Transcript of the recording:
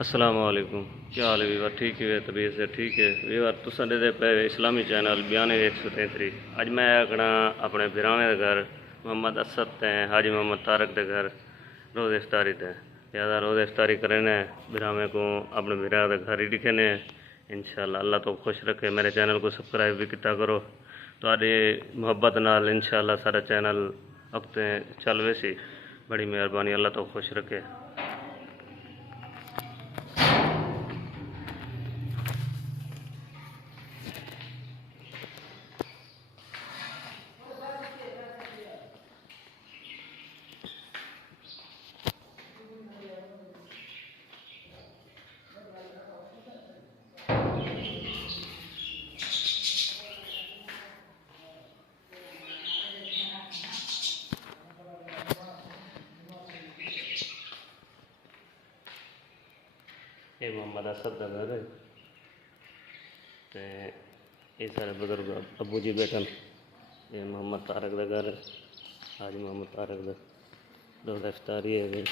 अस्सलाम वालेकुम। क्या हाल है वीवर? ठीक है, तबीयत से ठीक है वीवर। तुसा दे पे इस्लामी चैनल 92 133। अज मैं आया खड़ा अपने बिराने के घर मोहम्मद असद ते हाजी मोहम्मद तारक के घर रोज़ इफ्तारी ते ज़्यादा रोज़ इफ्तारी करें बिरामे को अपने बिरा के घर ही दिखे ने। इंशाल्लाह अल्लाह तो खुश रखे। मेरे चैनल को सब्सक्राइब भी किया करो। तुहाडी मुहब्बत नाल इंशाल्लाह सारा चैनल अगते चल वैसी। बड़ी मेहरबानी, अल्लाह तो खुश रखे। ये मोहम्मद असद का घर है ते ये सारे बुजुर्ग अबू जी बैठन। ये मोहम्मद तारक का घर है, हाजी मोहम्मद तारक का रोज़ इफ्तारी है।